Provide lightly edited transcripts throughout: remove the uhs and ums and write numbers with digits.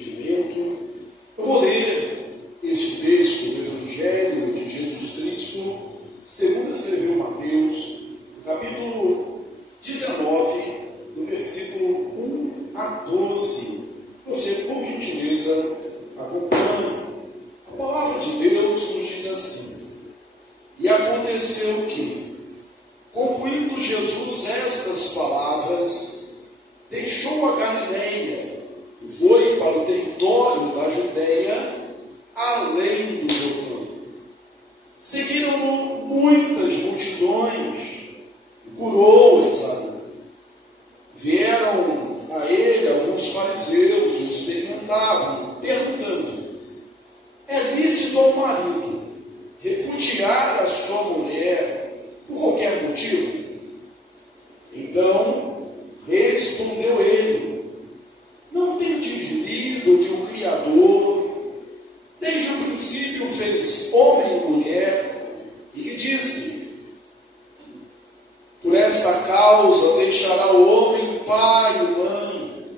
entendimento. Eu vou ler esse texto do Evangelho de Jesus Cristo, segundo escreveu Mateus, capítulo 19, do versículo 1 a 12. Você, por gentileza, acompanhe. A palavra de Deus nos diz assim: E aconteceu que, concluindo Jesus estas palavras, deixou a Galileia e foi para o território da Judeia, além do Jordão. Seguiram-no muitas multidões e curou-as ali. Vieram a ele alguns fariseus e os experimentavam, perguntando: é lícito ao marido repudiar a sua mulher por qualquer motivo? Então respondeu ele: não tendes lido que o Criador desde o princípio fez homem e mulher, e que disse: por esta causa deixará o homem pai e mãe,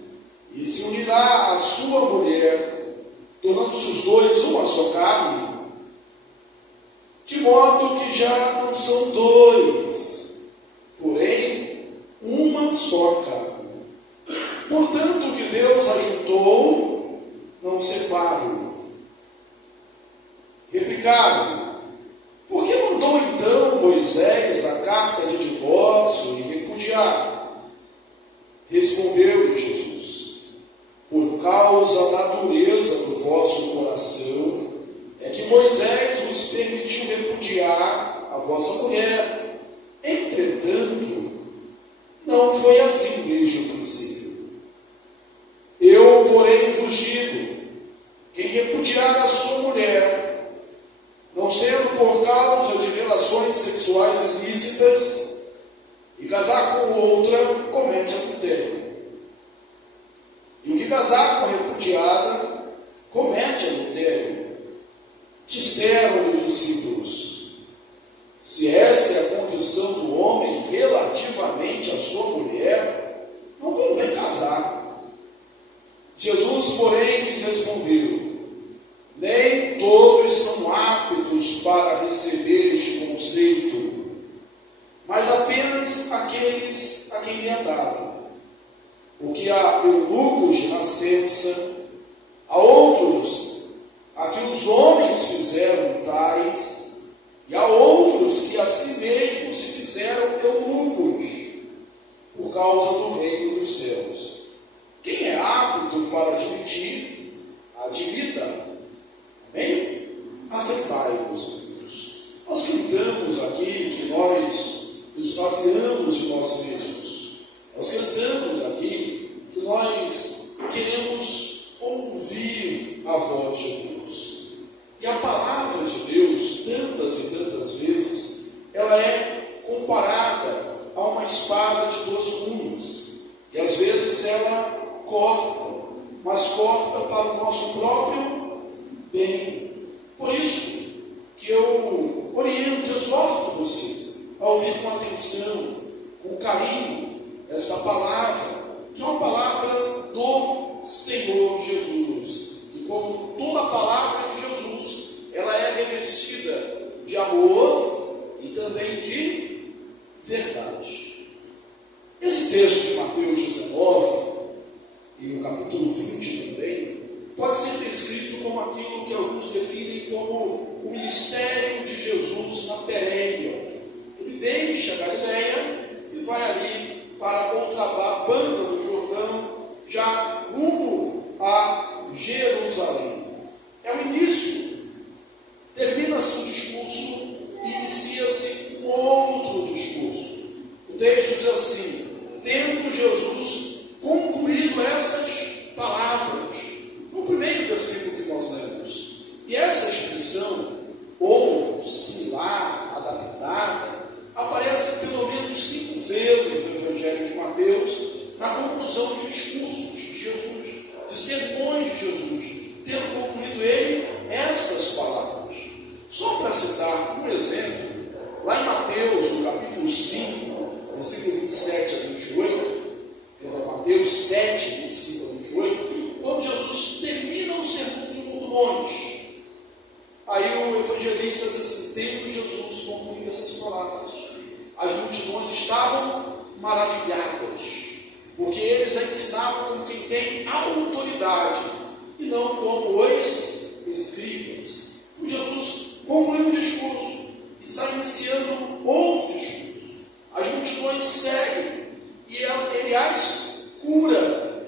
e se unirá à sua mulher, tornando-se os dois uma só carne? De modo que já não são dois, porém uma só carne. Portanto, o que Deus ajuntou, não separe. Replicaram: por que mandou então Moisés a carta de divórcio e repudiar? Respondeu-lhe Jesus: por causa da dureza do vosso coração, é que Moisés vos permitiu repudiar a vossa mulher. Entretanto, não foi assim desde o princípio. Eu, porém, vos digo: quem repudiar a sua mulher, não sendo por causa de relações sexuais ilícitas, e casar com outra, comete adultério. E o que casar com a repudiada, comete adultério. Disseram os discípulos: se essa é a condição do homem relativamente à sua mulher, não convém casar. Jesus, porém, lhes respondeu: nem todos são aptos para receber este conceito, mas apenas aqueles a quem lhe é dado. Porque há eunucos de nascença, há outros a que os homens fizeram tais, e há outros que a si mesmos se fizeram eunucos, por causa do reino dos céus. Quem é apto para admitir, admita. Amém? Aceitai, meus amigos. Nós cantamos aqui que nós nos baseamos em nós mesmos. Nós cantamos aqui que nós queremos ouvir a voz de Deus. E a palavra de Deus, tantas e tantas vezes, ela é comparada a uma espada de dois gumes. E às vezes ela corta, mas corta para o nosso próprio bem. Por isso que eu oriento, exorto você a ouvir com atenção, com carinho, essa palavra, que é uma palavra do Senhor Jesus. E como toda palavra de Jesus, ela é revestida de amor e também de verdade. Esse texto de Mateus 19, e no capítulo 20 também, pode ser descrito como aquilo que alguns definem como o ministério de Jesus na Pérea. Ele deixa a Galileia e vai ali para outra banda do Jordão, já rumo a Jerusalém. É o início. Termina-se um discurso e inicia-se um outro discurso. O texto diz assim: tendo Jesus concluído essas palavras. Foi o primeiro versículo que nós lemos. E essa expressão, ou similar, adaptada, aparece pelo menos 5 vezes no Evangelho de Mateus, na conclusão dos discursos de Jesus, de sermões de Jesus, tendo concluído ele estas palavras. Só para citar um exemplo, lá em Mateus, no capítulo 5, versículo 27 a 28, pela maravilhadas, porque eles a ensinavam como quem tem autoridade, e não como os escribas. O Jesus concluiu o discurso e está iniciando outro discurso. As multidões seguem e ele as cura.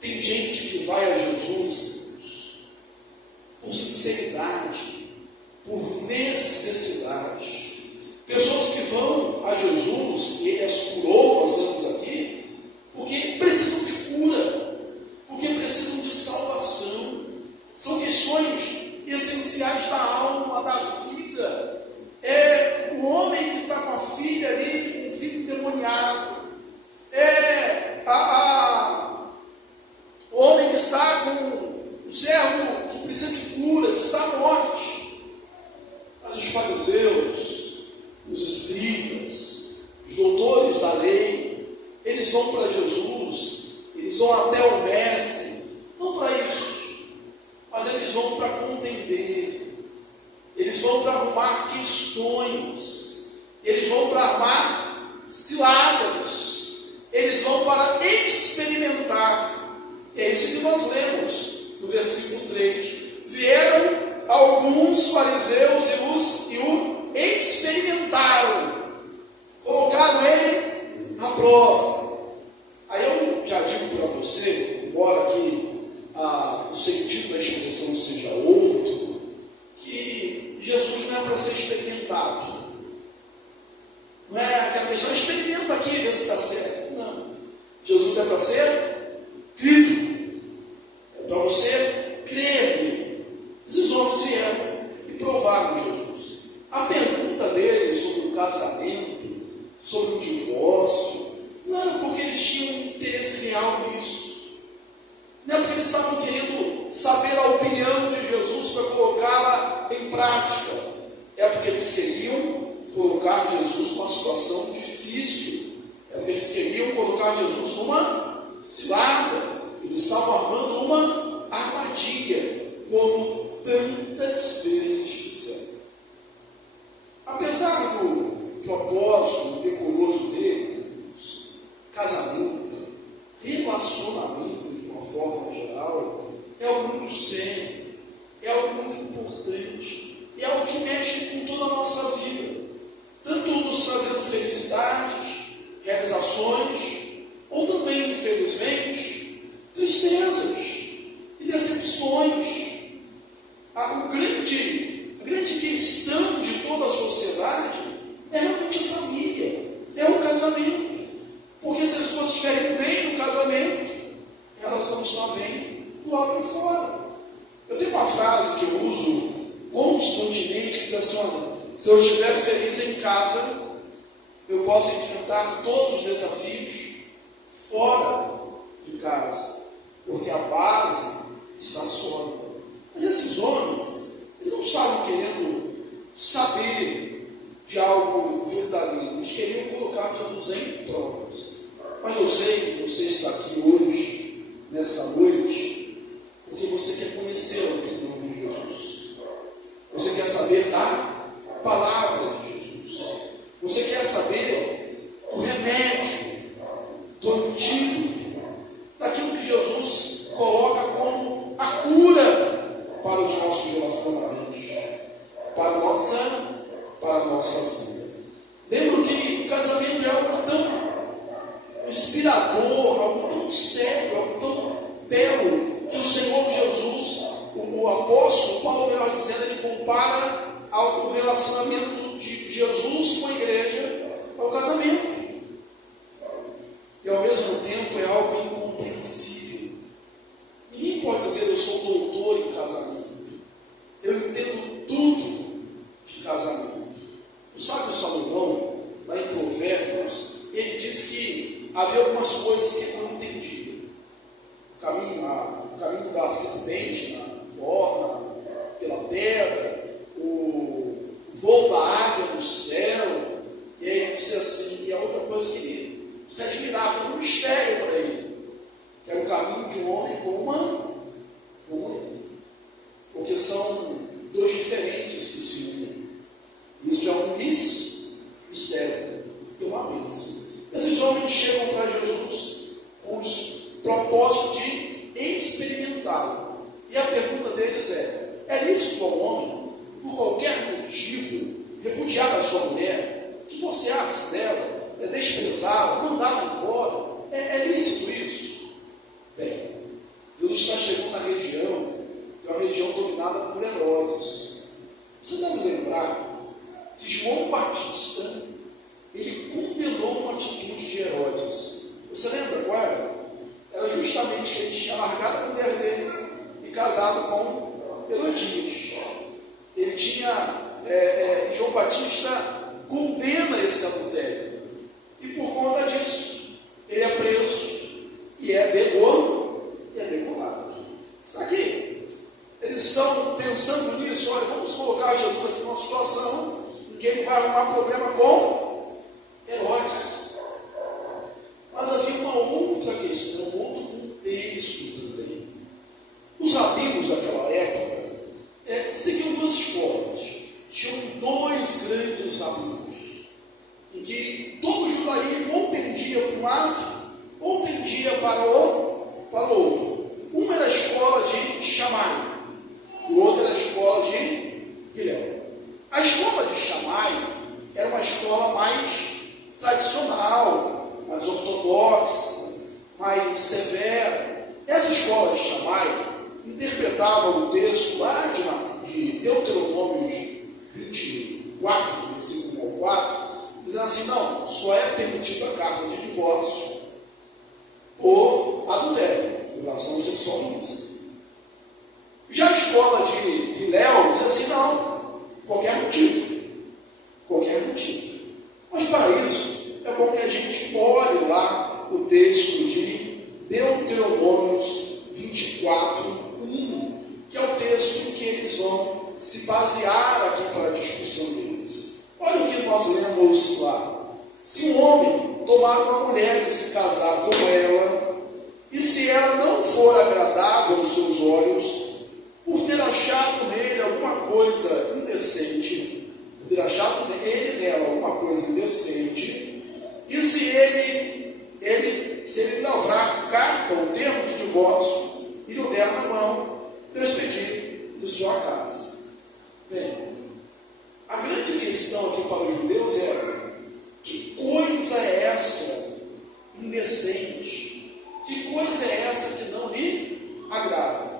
Tem gente que vai a Jesus por sinceridade, por necessidade. Pessoas que vão a Jesus, e ele as curou, nós lemos aqui, porque precisam de cura, porque precisam de salvação. São questões essenciais da alma, da vida. É o homem que está com a filha ali, com o filho endemoniado. É o homem que está com o servo que precisa de cura, que está à morte. Mas os fariseus, os escribas, os doutores da lei, eles vão para Jesus, eles vão até o mestre, não para isso, mas eles vão para contender, eles vão para arrumar questões, eles vão para armar ciladas, eles vão para experimentar. É isso que nós lemos no versículo 3. Vieram alguns fariseus e o experimentaram, colocaram ele à prova. Aí eu já digo para você, embora que o sentido da expressão seja outro, que Jesus não é para ser experimentado. Não é aquela questão, experimenta aqui, vê se está certo. Não. Jesus é para ser crido. É para você crer nele. Esses homens vieram e provaram Jesus. A pergunta deles sobre o casamento, sobre o divórcio, não era porque eles tinham interesse real nisso. Não é porque eles estavam querendo saber a opinião de Jesus para colocá-la em prática. É porque eles queriam colocar Jesus numa situação difícil. É porque eles queriam colocar Jesus numa cilada. Eles estavam armando uma armadilha, como tantas vezes fizeram. Apesar do propósito decoroso deles, casamento, relacionamento de uma forma geral, é algo muito sério, é algo muito importante, é algo que mexe com toda a nossa vida, tanto nos trazendo felicidades, realizações, ou também, infelizmente, tristezas e decepções. A grande questão de toda a sociedade é realmente a família, é o casamento. Porque se as pessoas estiverem bem no casamento, elas vão estar bem do lado de fora. Eu tenho uma frase que eu uso constantemente, que diz assim: olha, se eu estiver feliz em casa, eu posso enfrentar todos os desafios fora de casa, porque a base está sólida. Mas esses homens, eles não estavam querendo saber de algo verdadeiro, eles queriam colocar Jesus em provas. Mas eu sei que você está aqui hoje, nessa noite, porque você quer conhecer a opinião de Jesus. Você quer saber da palavra de Jesus. Você quer saber o remédio, do antídoto, daquilo que Jesus coloca como a cura para os nossos relacionamentos, para a nossa vida. Lembro que o casamento é algo tão inspirador, algo tão sério, algo tão belo, que o Senhor Jesus, o apóstolo Paulo, melhor dizendo, ele compara o relacionamento de Jesus com a igreja ao casamento. E ao mesmo tempo é algo incompreensível. Ninguém pode dizer: eu sou doutor em casamento, eu entendo tudo de casamento. O sábio Salomão, lá em Provérbios, ele diz que havia algumas coisas que ele não entendia. O caminho da serpente na borda, pela pedra, o voo da águia no céu. E aí ele disse assim, e a outra coisa que ele se admirava, foi um mistério para ele, que era o caminho de um homem com uma mulher. Porque são dois diferentes que se unem. Isso é um mistério e uma bênção. Esses homens chegam para Jesus com o propósito de experimentá-lo. E a pergunta deles é lícito ao homem, por qualquer motivo, repudiar a sua mulher, divorciar-se dela, desprezá-la, mandá-la embora? É lícito isso? Bem, Jesus está chegando na região, que é uma região dominada por Herodes. Você deve lembrar que João Batista, ele condenou uma atitude de Herodes. Você lembra qual era? Era justamente que ele tinha largado a mulher dele e casado com Herodias. Ele tinha, João Batista condena esse adultério. E por conta disso, ele é preso e é degolado. Será que eles estão pensando nisso? Olha, vamos colocar Jesus aqui numa situação em que ele vai arrumar problema com Herodes. Mas havia uma outra questão, um outro contexto também. Os rabinos daquela época seguiam duas escolas. Tinham dois grandes rabinos, em que todo o judaísmo ou pendia para um lado, ou tendia para o outro. Uma era a escola de Shammai, e outra era a escola de Hillel. A escola de Shammai era uma escola mais tradicional, mais ortodoxa, mais severa. Essa escola de Shammai interpretava o texto lá de Deuteronômio 24, versículo 1 ao 4, dizendo assim: não, só é permitida a carta de divórcio ou adultério, relação sexual ilícita. Já a escola de Hillel diz assim: não, qualquer motivo. Mas para isso, é bom que a gente olhe lá o texto de Deuteronômio 24, 1, que é o texto em que eles vão se basear aqui para a discussão deles. Olha o que nós lemos lá. Se um homem tomar uma mulher e se casar com ela, e se ela não for agradável aos seus olhos, por ter achado nele alguma coisa indecente, e se ele lavrar carta ou termo de divórcio e lhe der na mão, despedir de sua casa. Bem, a grande questão aqui para os judeus é: que coisa é essa indecente? Que coisa é essa que não lhe agrada?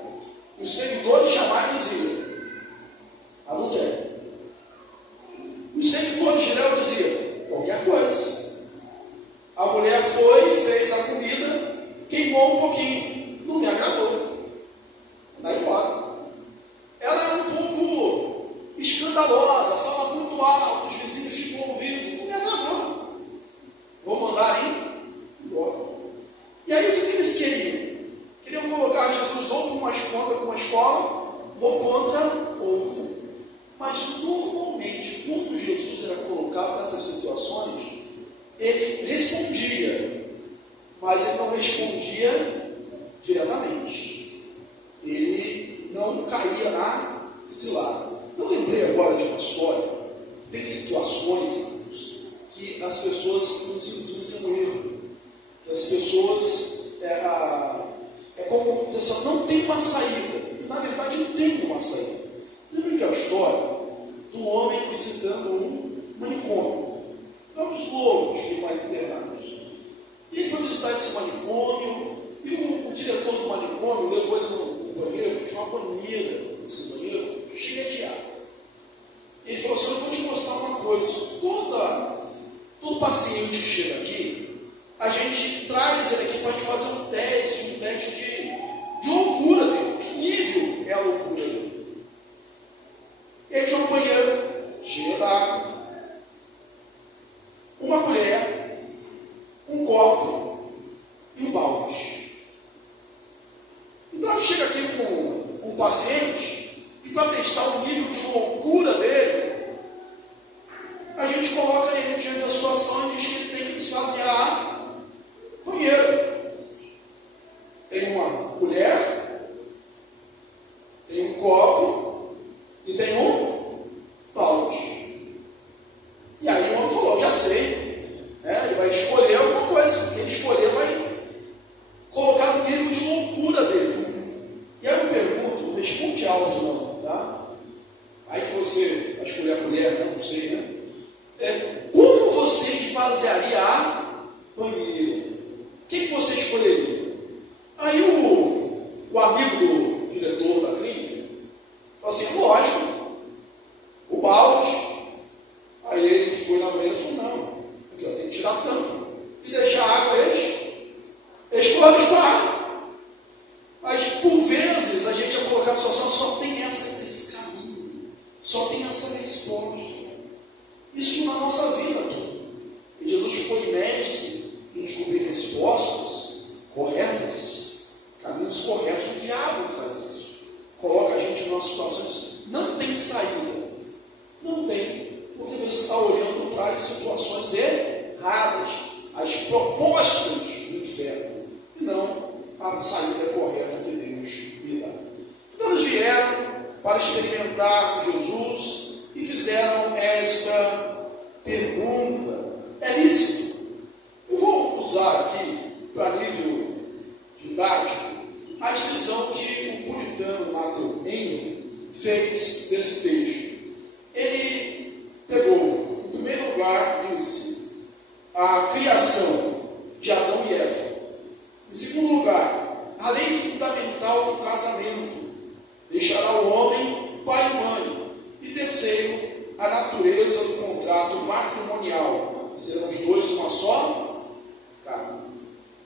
Os seguidores de Shammai diziam adultério. Os seguidores de Hillel diziam qualquer coisa. A mulher foi, fez a comida, queimou um pouquinho, não me agradou, vai embora. Ela era um pouco escandalosa, fala muito alto, os vizinhos ficam ouvindo, não me agradou, vou mandar embora. E aí o que eles queriam? Queriam colocar Jesus ou com uma escola, ou contra outra. Mas normalmente, quando Jesus era colocado nessas situações, ele respondia, mas ele não respondia diretamente. Ele não caía na cilada. Eu lembrei agora de uma história. Tem situações, irmãos, que as pessoas nos induzem um erro. Que as pessoas como não tem uma saída. E, na verdade, não tem uma saída. Lembra de uma história do homem visitando um manicômio? Então, os loucos ficam internados. E ele foi visitar esse manicômio, e o diretor do manicômio levou ele no banheiro, tinha uma banheira nesse banheiro, cheia de água. Ele falou assim: eu vou te mostrar uma coisa. Todo paciente que chega aqui, a gente traz ele aqui para fazer um teste de loucura dele. Que nível é a loucura dele? Ele tinha uma banheira cheia d'água, uma colher, um copo e um balde. Então ele chega aqui com o paciente, e para testar o nível de loucura dele, a gente coloca ele diante da situação e diz que ele tem que esvaziar a banheira. Tem uma colher, tem um copo e tem um balde. E aí o homem falou: já sei. Ele vai escolher alguma que ele escolher vai colocar no nível de loucura dele. E aí eu pergunto, responde alto não, tá? Aí que você vai escolher a mulher, não sei, né? Como você esvaziaria a banheira? O que você escolheria? Aí o amigo do diretor da clínica falou assim, lógico, o balde. Aí ele foi na banheira e falou, não, aqui, ó, tem que tirar a tampa e deixar a água escoar. Mas por vezes a gente ia colocar a situação, só tem esse caminho, só tem essa resposta. Isso na nossa vida toda. E Jesus foi mestre em descobrir respostas corretas, caminhos corretos. O diabo faz isso. Coloca a gente numa situação de não tem saída. Não tem. Porque você está olhando para as situações erradas, as propostas do inferno, e não a saída correta que Deus me dá. Então eles vieram para experimentar Jesus e fizeram esta pergunta: é lícito? Eu vou usar aqui, para nível didático, a divisão que o puritano Matthew Henry fez desse texto. Ele pegou, em primeiro lugar, disse a criação de Adão e Eva. Em segundo lugar, a lei fundamental do casamento. Deixará o homem pai e mãe. E terceiro, a natureza do contrato matrimonial. Serão os dois uma só carne.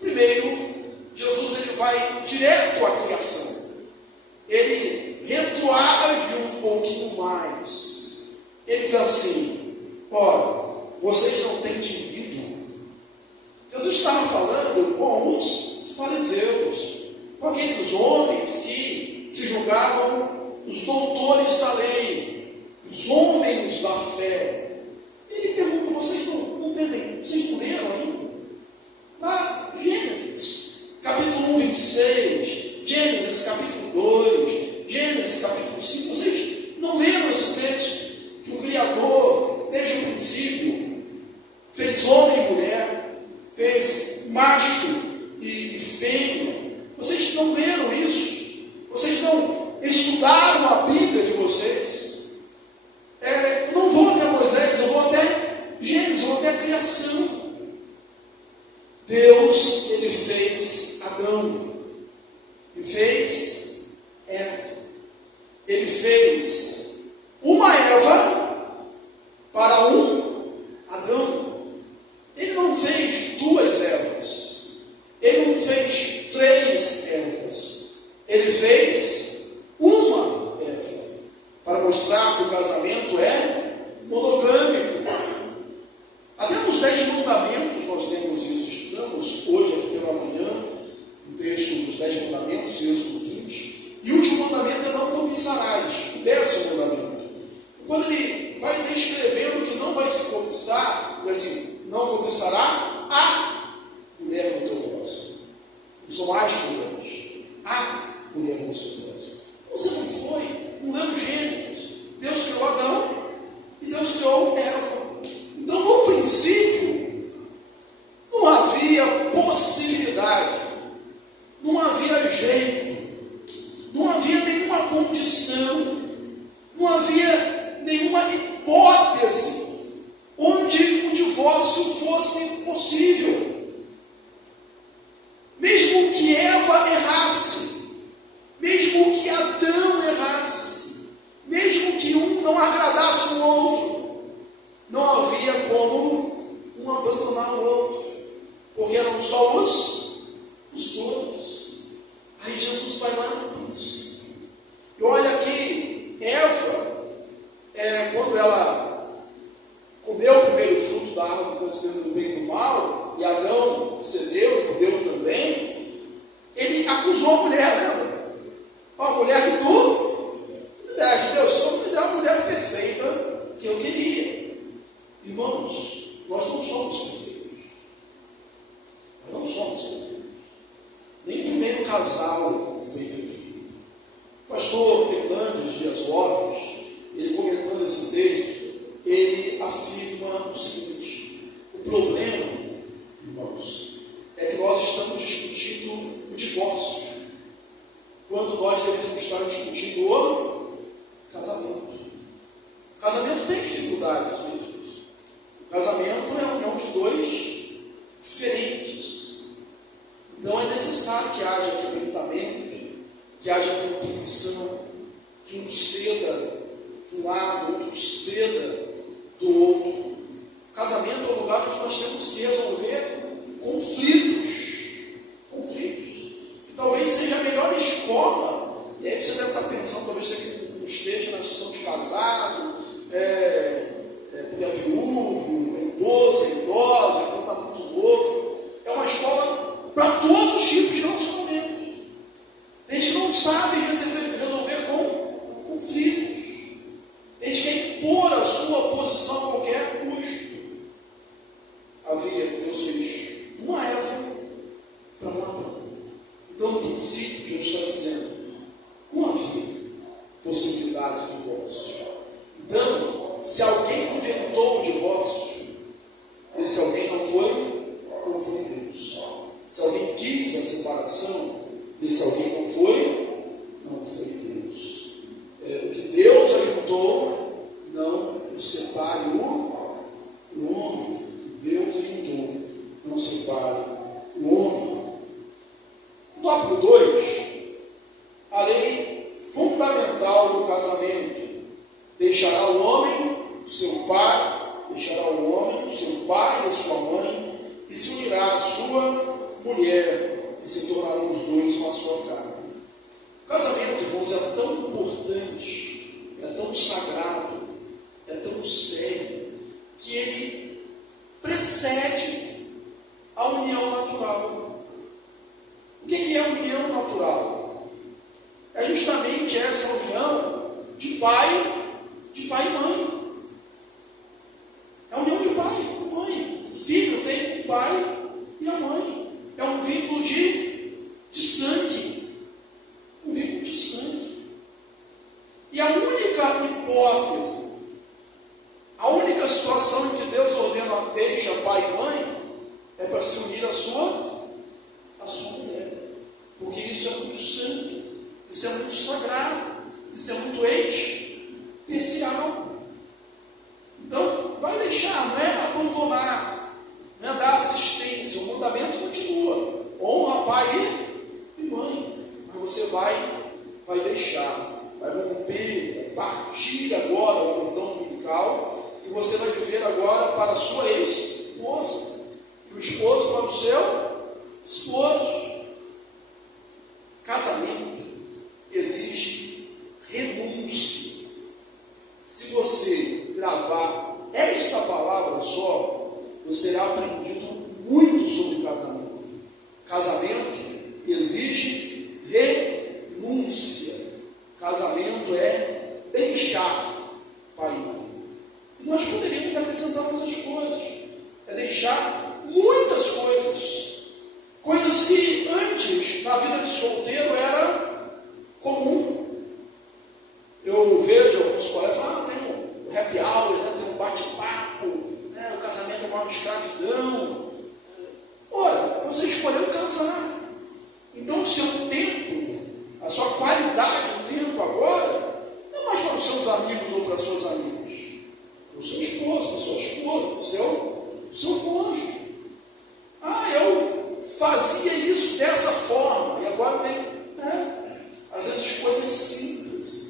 Primeiro, Jesus ele vai direto à criação. Ele retroage um pouquinho mais. Ele diz assim: ora, vocês não têm entendido. Jesus estava falando com os fariseus, com aqueles homens que se julgavam os doutores da lei, os homens da fé. Ele pergunta: vocês não entendem? Vocês não leram ainda? Lá, Gênesis, capítulo 1, 26, Gênesis, capítulo 2, Gênesis, capítulo 5, vocês não leram esse texto? Que o Criador, desde o princípio, fez homem e mulher, fez macho e fêmea. Vocês não leram isso? Vocês não estudaram a Bíblia de vocês? Não vou até Moisés, eu vou até Gênesis, eu vou até a criação. Deus, ele fez Adão, ele fez Eva, ele fez uma Eva para um Adão. Ele não fez duas Evas, ele não fez três Evas, ele fez uma Eva, para mostrar que o casamento é monogâmico. Até nos 10 mandamentos nós temos isso. Estudamos hoje, aqui pela manhã, o texto dos 10 mandamentos, Êxodo 20. E o último mandamento é não cobiçarás, o 10º mandamento. Quando ele vai descrevendo que não vai se cobiçar, ele assim: não cobiçará a mulher do teu próximo. Não são as mulheres, a mulher do seu próximo. Você não foi, não leu Gênesis. Deus criou Adão e Deus criou Eva. Então, no princípio, não havia possibilidade, não havia jeito, não havia nenhuma condição, não havia nenhuma hipótese onde o divórcio fosse possível. Mesmo que Eva errasse, mesmo que Adão errasse, mesmo que um não agradasse o outro, não havia como um abandonar o outro, porque eram só os dois. Aí Jesus vai lá no princípio. E olha aqui, Eva, quando ela comeu o primeiro fruto da árvore do conhecimento do bem e do mal, e Adão cedeu e comeu também, ele acusou a mulher, lembra? A mulher que tu me deste, Deus só me deu a mulher perfeita que eu queria. Irmãos, nós não somos perfeitos. Nós não somos perfeitos. Nem o primeiro casal foi perfeito. O pastor Hernandes Dias Lopes, ele comentando esse texto, ele afirma o seguinte: o problema, irmãos, necessário que haja quebrantamento, que haja compreensão, que um ceda de um lado, outro ceda do outro. O casamento é o lugar onde nós temos que resolver conflitos. E talvez seja a melhor escola. E aí você deve estar pensando, talvez você não esteja na situação de casado, viúvo, idoso, idosa, então está muito novo. É uma escola para todos os tipos de relacionamentos. A gente não sabe resolver com conflitos. A gente quer impor a sua posição a qualquer custo. Deus fez uma Eva para um Adão. Então, no princípio, Deus está dizendo, não havia possibilidade de divórcio. Então, se alguém inventou o divórcio, esse alguém não foi Deus. Se alguém quis a separação, esse alguém não foi Deus. O que Deus ajuntou, não o separe o homem. O que Deus ajuntou, não separe o homem. Tópico 2, a lei fundamental do casamento. Deixará o homem o seu pai, e a sua mãe, e se unirá à sua mulher, e se tornarão os dois uma só carne. O casamento, irmãos, é tão importante, é tão sagrado, é tão sério, que ele precede a união natural. O que é a união natural? É justamente essa união de pai e mãe. É a união de pai e mãe. O filho tem o pai e a mãe. É um vínculo de sangue. Um vínculo de sangue. E a única hipótese, a única situação em que Deus ordena deixa pai e mãe é para se unir à sua mulher. Porque isso é muito santo, isso é muito sagrado, isso é muito especial. Então, vai deixar, não é abandonar, não é dar assistência. O mandamento continua: honra pai e mãe. Mas você vai deixar, vai romper, partir agora o cordão umbilical, e você vai viver agora para a sua ex-esposa, e o esposo para o seu esposo. Casamento exige renúncia. Se você gravar esta palavra só, você terá aprendido muito sobre casamento. Casamento exige renúncia. Casamento é deixar pai e mãe. E nós poderíamos acrescentar muitas coisas. É deixar muitas coisas. Coisas que antes, na vida de solteiro, era comum. Eu vejo alguns colegas falando, tem um happy hour, tem um bate-papo, o casamento é uma escravidão. Ora, você escolheu casar. Então o seu tempo, a sua qualidade do tempo agora, não é mais para os seus amigos ou para as suas amigas. Para o seu esposo, para a sua esposa, para o seu cônjuge. Eu fazia isso dessa forma, e agora tem, às vezes, coisas simples,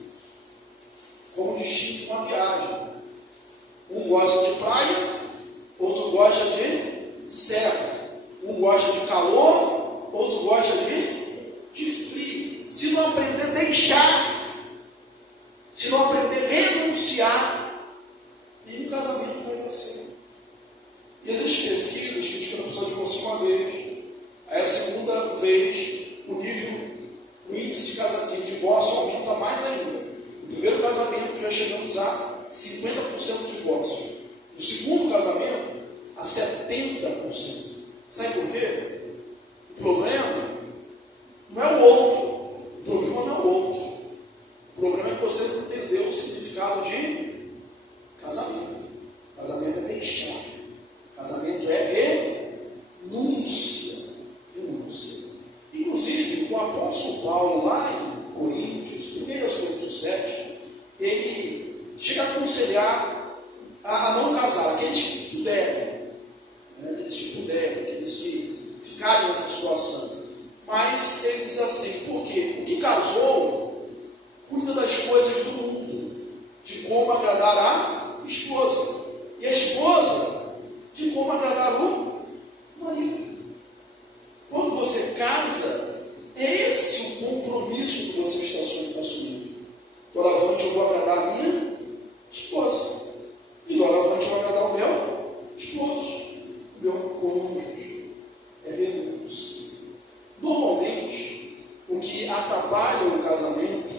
como o destino de uma viagem. Um gosta de praia, outro gosta de serra. Um gosta de calor, outro gosta de frio. Se não aprender a deixar, se não aprender a renunciar, nenhum casamento vai nascer. E existem pesquisas que diz que não precisa de você uma vez. Aí a segunda vez, o índice de divórcio aumenta mais ainda. No primeiro casamento já chegamos a 50% de divórcio. No segundo casamento, a 70%. Sabe por quê? O problema não é o outro. O problema não é o outro. O problema é que você não entendeu o significado de casamento. Casamento é deixar. Casamento é renúncia. Inclusive, o apóstolo Paulo, lá em Coríntios, 1 Coríntios 7, ele chega a aconselhar a não casar, aqueles que puderem, aqueles que ficarem nessa situação. Mas ele diz assim, por quê? O que casou cuida das coisas do mundo, de como agradar a esposa, e a esposa de como agradar o marido. Quando você casa, é esse o compromisso que você está assumindo. Doravante eu vou agradar a minha esposa, e doravante eu vou agradar o meu esposo, o meu cônjuge. É renúncia. Normalmente, o que atrapalha o casamento,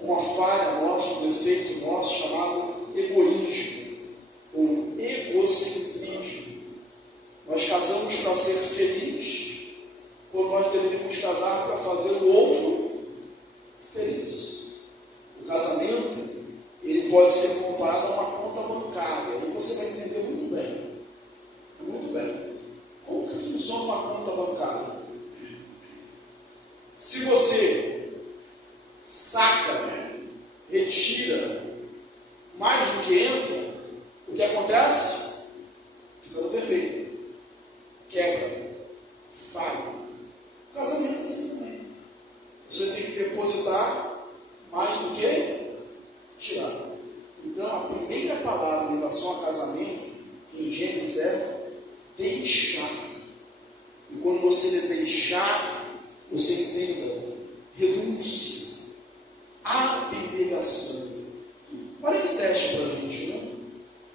uma falha nossa, um defeito nosso chamado egoísmo ou egocentrismo. Nós casamos para ser feliz, ou nós deveríamos casar para fazer o outro feliz. O casamento, ele pode ser comparado a uma conta bancária, e você vai entender muito bem. Muito bem. Como que funciona uma conta bancária? Se você saca, retira mais do que entra, o que acontece? Fica no vermelho. Quebra. Falha. O casamento é assim também. Você tem que depositar mais do que tirar. Então, a primeira palavra em relação ao casamento, em Gênesis, é deixar. E quando você deixar, você entenda renúncia, abnegação. Olha que teste para a gente, né?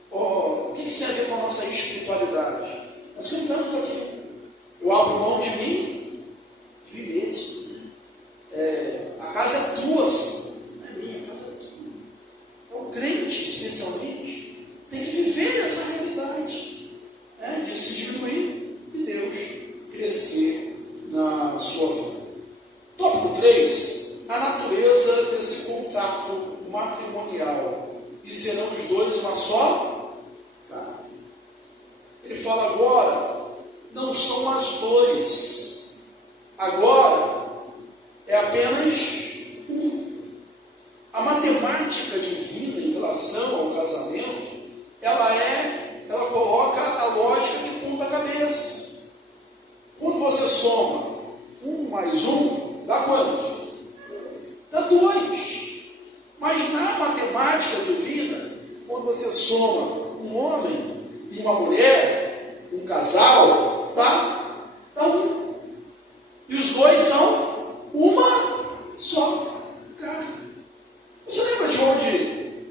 O que isso tem a ver com a nossa espiritualidade? Nós cantamos aqui. Eu abro mão de mim mesmo. A casa é tua, Senhor. Não é minha, a casa é tua. Então, o crente, especialmente, tem que viver nessa realidade, de se diminuir e Deus crescer na sua vida. Tópico 3, a natureza desse contrato matrimonial. E serão os dois uma só carne. Ele fala agora, não são mais dois. Agora é apenas um. A matemática divina em relação ao casamento, ela coloca a lógica de ponta cabeça. Quando você soma 1 mais 1, dá quanto? Dá 2. Mas na matemática divina, quando você soma um homem e uma mulher, um casal, dá 1. E os dois são uma só carne. Você lembra de onde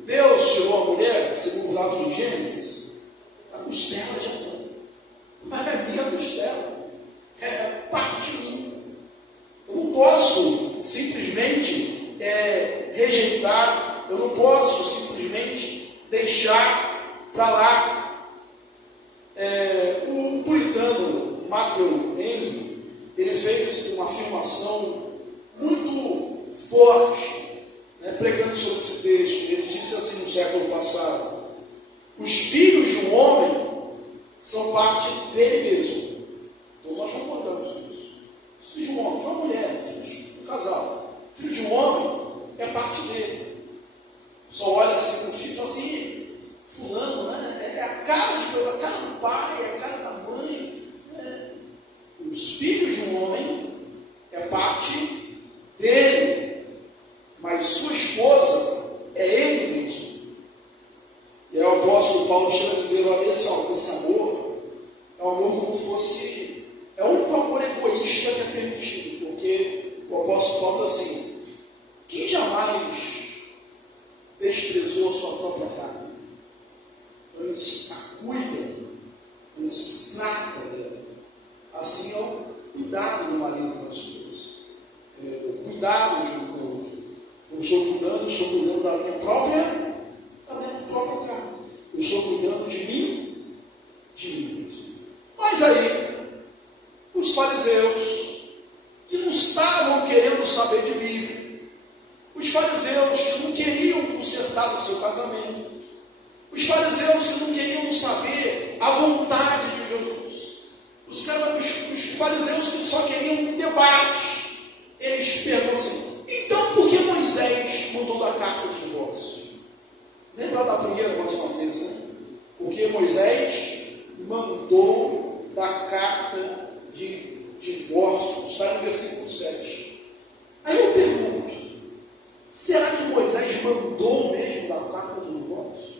Deus tirou a mulher, segundo o lado de Gênesis? A costela de Adão. Mas é minha costela. É parte de mim. Eu não posso simplesmente rejeitar, eu não posso simplesmente deixar para lá. O puritano Matthew Henry, ele fez uma afirmação muito forte, pregando sobre esse texto. Ele disse assim no século passado: os filhos de um homem são parte dele mesmo. Todos nós concordamos com isso. Os filhos de um homem, de uma mulher, filhos de um casal. Filho de um homem é parte dele. Só olha assim para o filho e fala assim: fulano, é a cara do pai, é a cara da mãe. Os filhos de um homem é parte dele, mas sua esposa é ele mesmo. E aí o apóstolo Paulo chega a dizer: olha, esse amor é um amor como fosse, é o único amor egoísta que é permitido, porque o apóstolo Paulo diz assim: quem jamais desprezou a sua própria carne, antes a cuida, antes trata dela. Assim é o cuidado do marido com as suas, o cuidado de um com o outro. Eu estou cuidando da minha própria carne. Eu estou cuidando de mim mesmo. Mas aí, os fariseus, que não estavam querendo saber de Bíblia, os fariseus que não queriam consertar o seu casamento, os fariseus que não queriam saber a vontade de Jesus, os fariseus que só queriam um debate, eles perguntam assim: então por que Moisés mandou dar carta de divórcio? Lembra da primeira, mais uma vez, né? Porque Moisés mandou dar carta de divórcio. divórcio, está no versículo 7. Aí eu pergunto, será que Moisés mandou mesmo da carta do divórcio?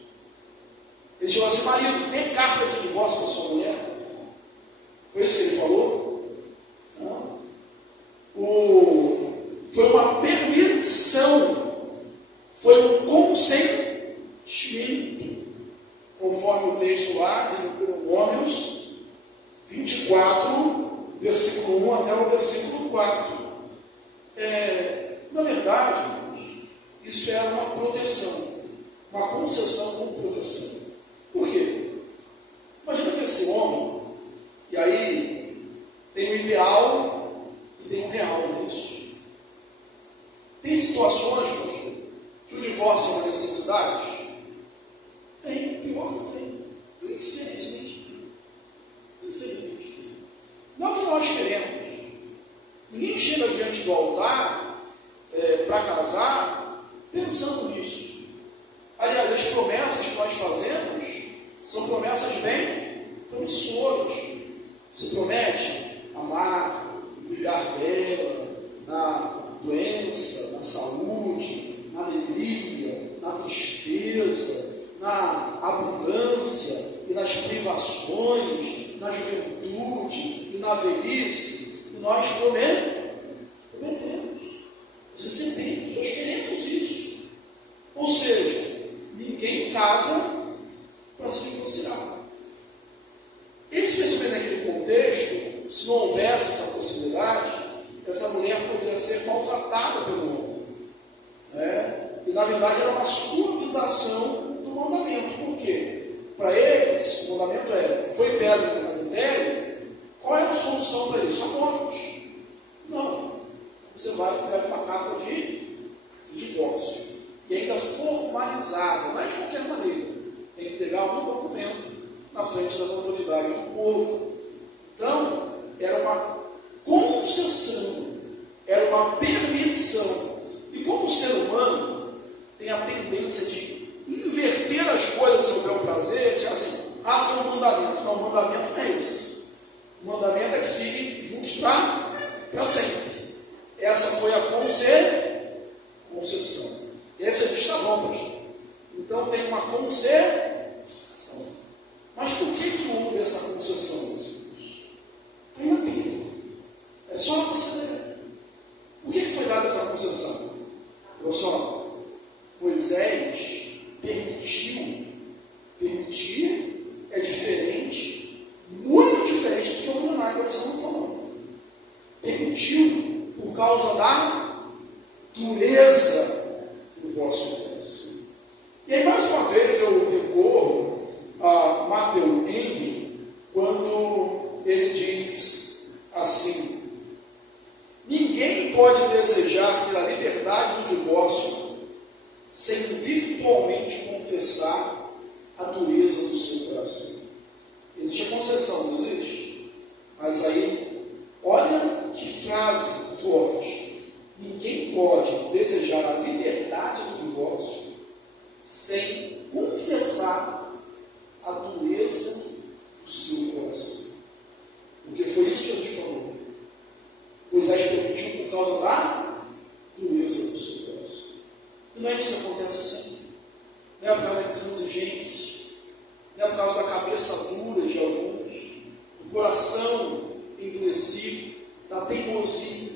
Ele chegou assim: marido, dê carta de divórcio para sua mulher. Foi isso que ele falou? Não. Foi uma permissão, foi um consentimento, conforme o texto lá de Números 24, versículo 1 até o versículo 4. Na verdade, isso era uma proteção, uma concessão com proteção. Por quê? Imagina que esse homem, e aí tem o ideal e tem o real nisso. Tem situações, pastor, que o divórcio é uma necessidade? Tem, pior que tem. Infelizmente. Não que nós queremos. Ninguém chega diante do altar para casar pensando nisso. Aliás, as promessas que nós fazemos são promessas bem promissoras. Você promete amar, cuidar dela, na doença, na saúde, na alegria, na tristeza, na abundância e nas privações, na juventude e na velhice. E nós prometemos. Nós recebemos, nós queremos isso. Ou seja, ninguém casa para se divorciar. Especialmente naquele contexto, se não houvesse essa possibilidade, essa mulher poderia ser maltratada pelo homem. E na verdade era uma suavização do mandamento. Por quê? Para eles, o mandamento foi pego no adultério, qual é a solução para isso? A morte. Não. Você vai entregar uma carta de divórcio. E ainda formalizada, não é de qualquer maneira. Tem que entregar algum documento na frente das autoridades do povo. Então, era uma concessão, era uma permissão. E como o ser humano tem a tendência de inverter as coisas ao seu bel prazer, dizer assim: foi um mandamento. Não, o mandamento não é esse. O mandamento é que fiquem juntos para sempre. Essa foi a concessão. E aí você diz: está bom, pastor. Então tem uma concessão. Mas por que houve essa concessão, meus irmãos? Aí na Bíblia. É só você ler. Por que foi dada essa concessão? Olha só. Moisés permitiu. Permitir é diferente, muito diferente do que o ordenar que nós estamos falando. Permitiu por causa da dureza do vosso coração. E aí, mais uma vez, eu recorro a Matthew Henry, quando ele diz assim: ninguém pode desejar ter a liberdade do divórcio sem virtualmente confessar a dureza do seu coração. Existe a concessão, não existe? Mas aí, olha que frase forte: ninguém pode desejar a liberdade do divórcio sem confessar a dureza do seu coração. Porque foi isso que Jesus falou. Moisés permitiu por causa da dureza do seu coração. E não é isso que acontece assim. Não é por causa da intransigência, não é por causa da cabeça dura de alguns, do coração endurecido, da teimosia.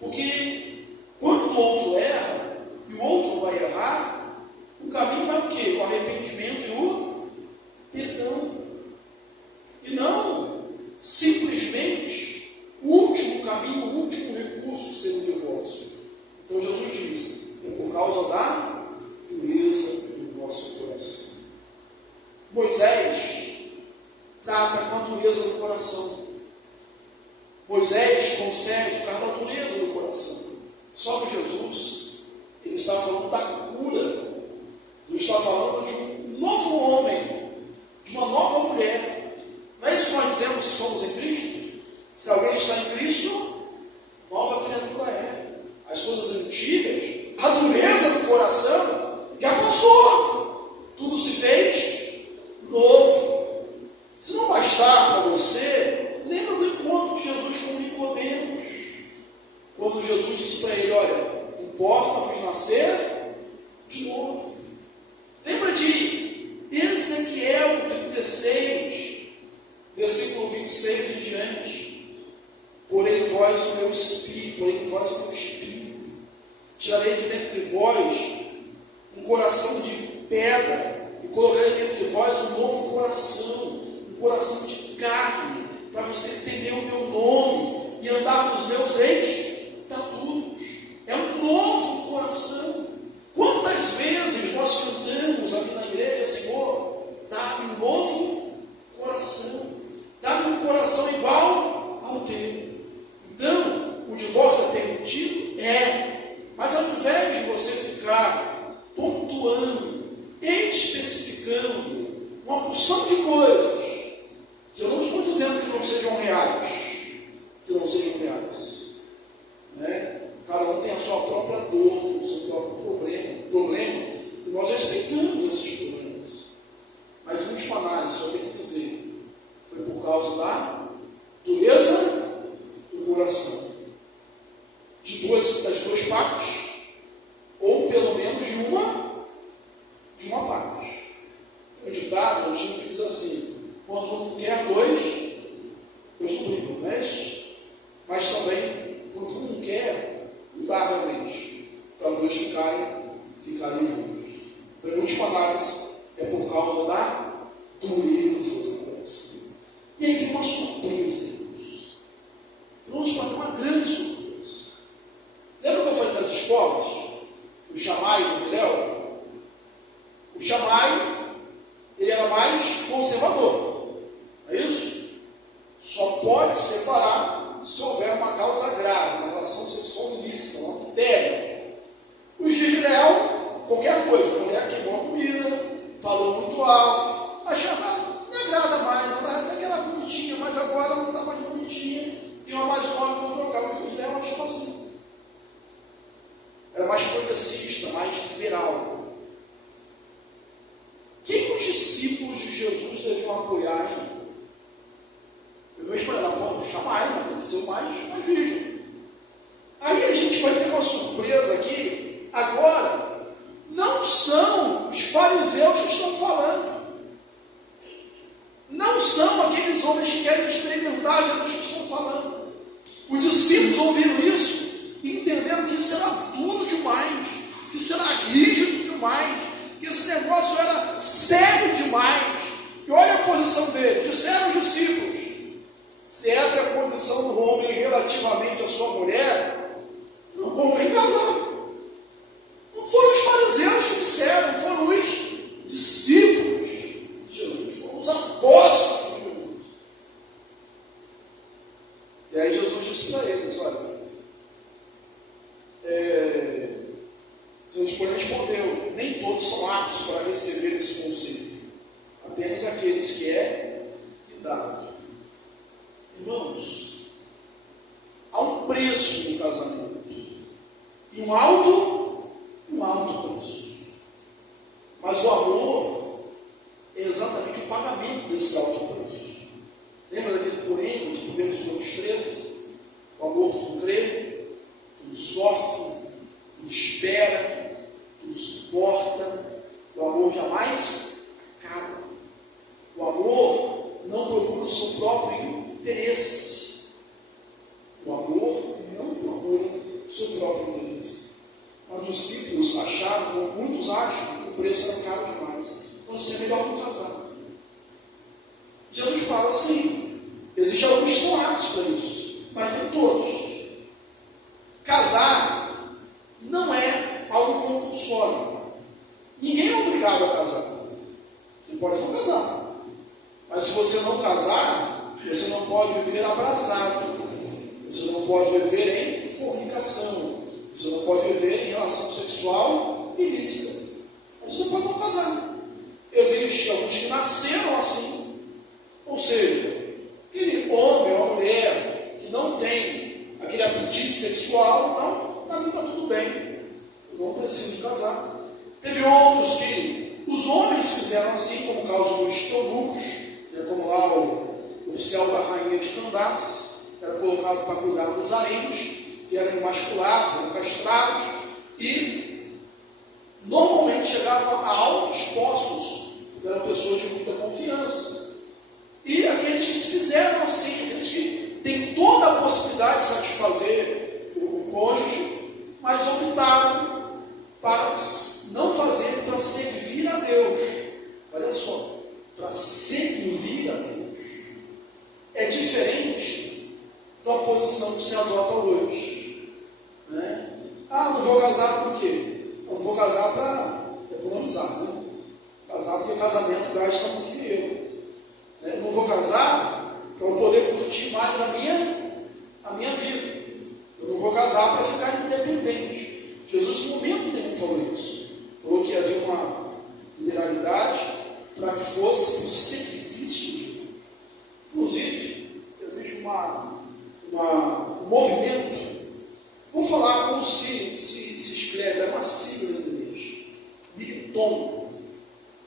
Porque quando o outro erra e o outro vai errar, o caminho vai o quê? O arrependimento e o perdão. E não simplesmente o último caminho, o último recurso ser o divórcio. Então Jesus disse: é por causa da dureza do vosso coração. Moisés trata com a dureza do coração. Moisés consegue por causa da dureza do coração. Só que Jesus, ele está falando da cura. Jesus está falando de um novo homem, de uma nova mulher. Não é isso que nós dizemos que somos em Cristo? Se alguém está em Cristo, nova criatura é. As coisas antigas, a dureza do coração, já passou. Tudo se fez novo. Se não bastar para você, lembra do encontro que Jesus comunicou Nicodemos, quando Jesus disse para ele: olha, importa-vos nascer de novo. Lembra de Ezequiel 36, versículo 26 em diante: porém vós o meu espírito, porém vós o meu espírito, tirarei de dentre vós um coração de pedra, e colocarei dentro de vós um novo coração, um coração de carne, para você entender o meu nome e andar nos meus estatutos. É um novo coração. Quantas vezes nós cantamos aqui na igreja: Senhor, dá-me um novo coração, dá-me um coração igual ao teu. Então, o divórcio é permitido? É. Mas ao invés de você ficar pontuando, especificando uma porção de coisas, que eu não estou dizendo que não sejam reais, né? Cada um tem a sua própria dor, o seu próprio problema, e nós respeitamos esses problemas. Mas em última análise, só tenho que dizer, foi por causa da dureza do coração, das duas partes, ou pelo menos de uma parte. O ditado antigo diz assim: quando um quer dois brigam, não é isso? Mas também, quando um não quer, não dá realmente para dois ficarem juntos. Então, em última análise, é por causa da dureza do coração. E aí vem uma surpresa, irmãos. Vamos para uma grande surpresa. Lembra que eu falei das escolas? O Shammai e o Hillel? O Shammai, ele era mais conservador, não é isso? Só pode separar se houver uma causa grave, uma relação sexual ilícita, um adultério. Os de Hillel, qualquer coisa, a mulher queimou a comida, falou muito alto, achava, não agrada mais, até que era bonitinha, mas agora não está mais bonitinha, tem uma mais nova que eu vou trocar. O Hillel achava assim. Era mais progressista, mais liberal. Quem os discípulos de Jesus deviam apoiar em? Eu vou esperar o Shammai, mas tem que ser o mais rígido. Aí a gente vai ter uma surpresa aqui. Agora, não são os fariseus que estão falando. Não são aqueles homens que querem experimentar Jesus que estão falando. Os discípulos ouviram isso e entenderam que isso era duro demais, que isso era rígido demais, que esse negócio era sério demais. E olha a posição dele. Disseram os discípulos: se essa é a condição do homem relativamente à sua mulher, não convém casar. Não foram os fariseus que disseram, foram os discípulos de Jesus, foram os apóstolos de Jesus. E aí Jesus disse para eles: olha, Jesus respondeu: nem todos são aptos para receber esse conselho, apenas aqueles que é dado. Irmãos, há um preço no casamento, e um alto preço. Mas o amor é exatamente o pagamento desse alto preço. Lembra daquele poema de 1 Coríntios 13? O amor tudo crê, tudo sofre, tudo espera, tudo suporta. O amor jamais acaba. O amor não procura o seu próprio interesse. O amor não procura o seu próprio interesse. Mas os discípulos acharam, como muitos acham, que o preço era caro demais. Então, isso é melhor não casar. Jesus fala assim: existem alguns que são aptos para isso, mas nem todos. Casar não é algo compulsório. Ninguém é obrigado a casar. Você pode não casar. Mas se você não casar, você não pode viver abrasado. Você não pode viver em fornicação. Você não pode viver em relação sexual ilícita. Mas você pode não casar. Existem alguns que nasceram assim. Ou seja, aquele homem ou mulher que não tem aquele apetite sexual, então, para mim está tudo bem. Eu não preciso casar. Teve outros que os homens fizeram assim, como o caso dos eunucos, como lá o oficial da rainha de Candace. era colocado para cuidar dos haréns, que eram emasculados, eram castrados, e normalmente chegavam a altos postos, porque eram pessoas de muita confiança. E aqueles que se fizeram assim, aqueles que têm toda a possibilidade de satisfazer o cônjuge, mas optaram para não fazer, para servir a Deus. Olha só, para servir a Deus. É diferente da posição que se adota hoje. Né? Não vou casar por quê? Não vou casar para economizar. Né? Casar porque casamento gasta muito dinheiro. Né? Não vou casar para eu poder curtir mais a minha vida. Eu não vou casar para ficar independente. Jesus, em momento nenhum, falou isso. Falou que havia uma liberalidade para que fosse o serviço de Deus. Inclusive, existe um movimento. Vamos falar como se escreve, é uma sigla em inglês. Militon.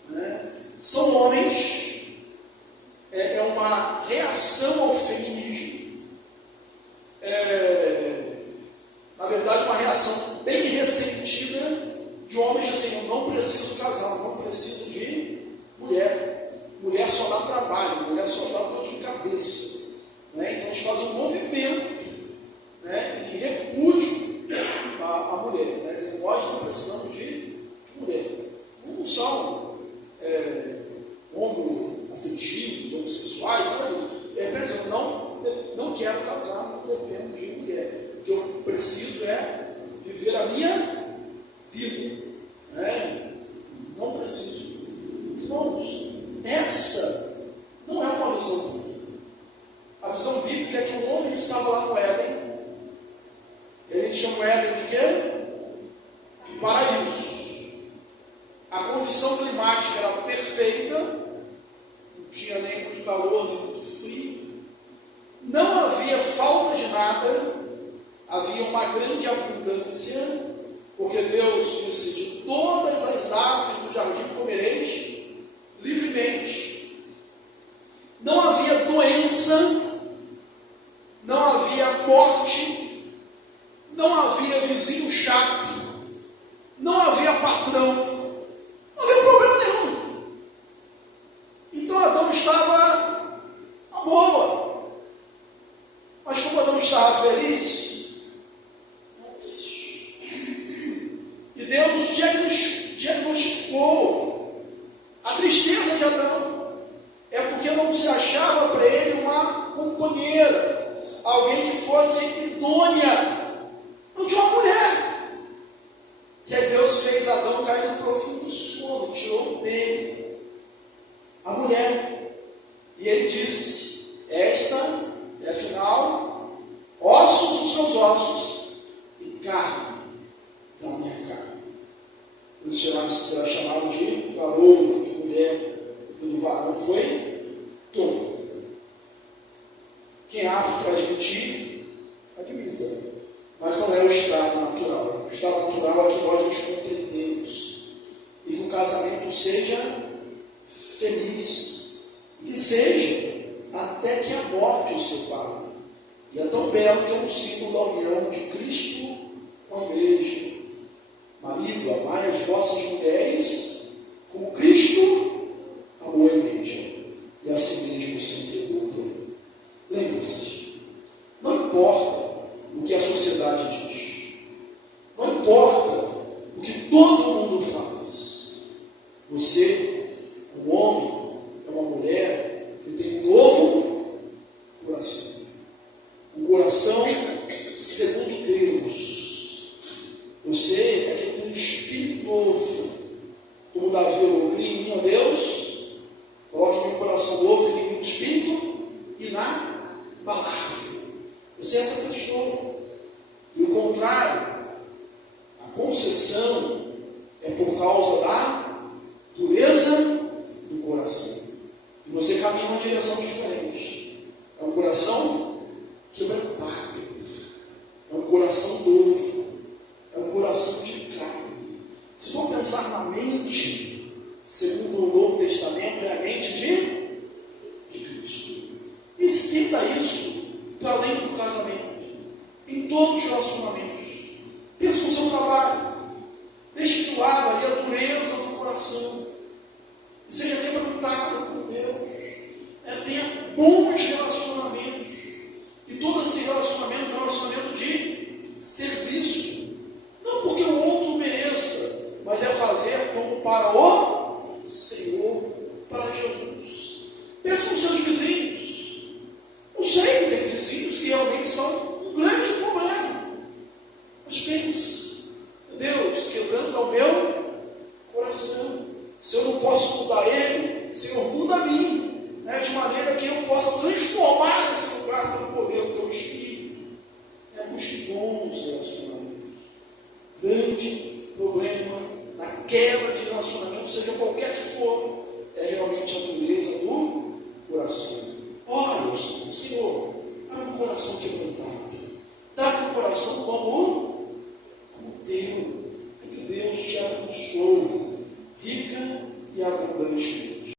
Né? São homens, é uma reação ao feminismo. Na verdade, uma reação bem ressentida de homens assim: eu não preciso casar, eu não preciso de mulher. Mulher só dá trabalho, mulher só dá dor de cabeça. Né? Então eles fazem um movimento, né, em repúdio à mulher. Né? Dizem: nós não precisamos de mulher. Não são homoafetivos, homossexuais, não quero casar, não dependo de mulher. O que eu preciso é viver a minha vida. Né? Não preciso. Irmãos, essa não é uma visão bíblica. A visão bíblica é que o homem estava lá no Éden. Ele chama o Éden de quê? De paraíso. A condição climática era perfeita, não tinha nem muito calor, nem muito frio. Não havia falta de nada, havia uma grande abundância, porque Deus disse: de todas as árvores do jardim comereis livremente. Não havia doença, não havia morte, não havia vizinho chato, não havia patrão, não havia problema nenhum. Então Adão estava à boa. Mas como Adão estava feliz, não triste. E Deus diagnosticou a tristeza de Adão. É porque não se achava para ele uma companheira, alguém que fosse idônea. Não tinha uma mulher. E aí Deus fez Adão cair num profundo sono, tirou dele a mulher. E ele disse: esta é, afinal, ossos dos meus ossos e carne da minha carne. Por isso será chamado de varão, de mulher. Do varão foi tolo. Quem há de admitir, admita. Mas não é o estado natural. O estado natural é que nós nos compreendemos. E que o casamento seja feliz. E que seja até que a morte o separe. E é tão belo que é um símbolo da união de Cristo com a igreja. Marido, amai as vossas mulheres como Cristo amou a igreja, e assim mesmo se entregou por ele. Lembre-se, não importa o que a sociedade diz, não importa o que todo mundo faz, você, um homem, é uma mulher que tem um novo coração, um coração segundo Deus. Você é que tem um espírito novo, como Davi orou: cria em mim, ó Deus, coloque meu coração novo em mim, no espírito e na palavra. Você é essa pessoa. E o contrário, a concessão é por causa da dureza do coração. E você caminha em uma direção diferente. É um coração quebrantado. É um coração novo. É um coração de carne. Se for pensar na mente, segundo o Novo Testamento, é a mente de Cristo. Esquenta isso para além do casamento, em todos os relacionamentos. Pensa no seu trabalho. Deixe de lado ali a dureza do coração. E seja quebrantado por Deus. Tenha bons relacionamentos. E todo esse relacionamento é um relacionamento de serviço. Não porque o outro mereça, mas é fazer como para o Senhor, para Jesus. Pensa nos seus vizinhos. Eu sei que tem vizinhos que realmente são um grande problema. Mas pense, Deus, quebranta o meu coração. Se eu não posso mudar ele, Senhor, muda a mim. De maneira que eu possa transformar esse lugar pelo poder do teu Espírito. Busque bons relacionamentos. Grande problema na quebra de relacionamento, seja qualquer que for, é realmente a dureza do coração. Ora, Senhor, dá um coração quebrantado. Dá um coração como